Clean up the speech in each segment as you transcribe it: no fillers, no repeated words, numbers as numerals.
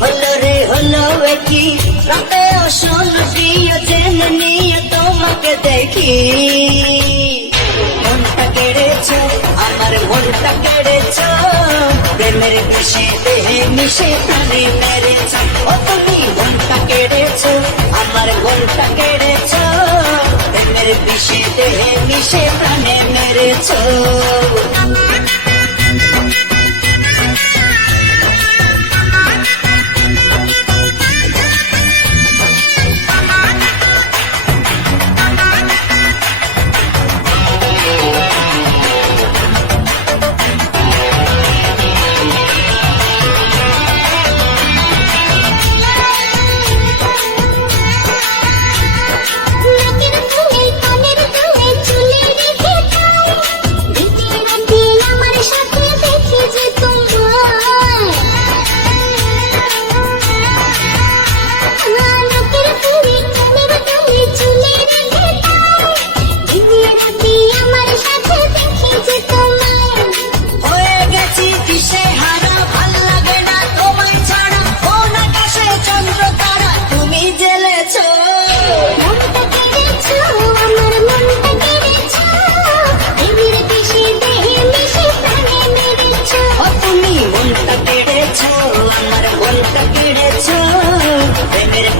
হলো রে হলো কি রাতে শোন প্রিয় জেনে নিয়ে তোমাকে দেখি। মনটা কেড়েছ আমার মনটা কেড়েছ, প্রেমের বিষে দেহে মিশে প্রাণে মেরেছ। ও তুমি মনটা কেড়েছ আমার মনটা কেড়েছ, প্রেমের বিষে দেহে মিশে প্রাণে মেরেছ।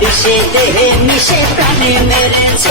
বিষে দেহে মিশে প্রাণে মেরেছ।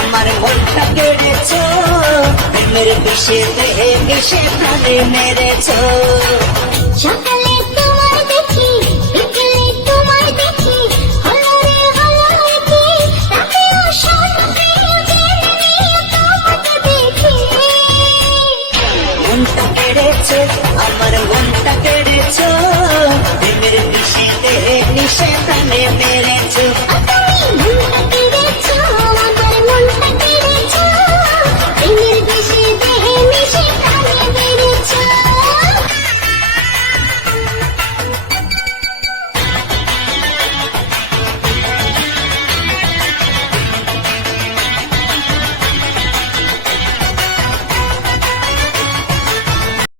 আমার মনটা কেড়েছ, প্রেমের বিষে দেহে মিশে প্রাণে মেরেছ। সকালে তোমায় দেখি বিকেলে তোমায় দেখি, হলো রে হলো কি রাতেও শোন প্রিয় জেনে নিয়ে তোমাকে দেখি। মনটা কেড়েছ আমার মনটা কেড়েছ, প্রেমের বিষে দেহে মিশে প্রাণে মেরেছ।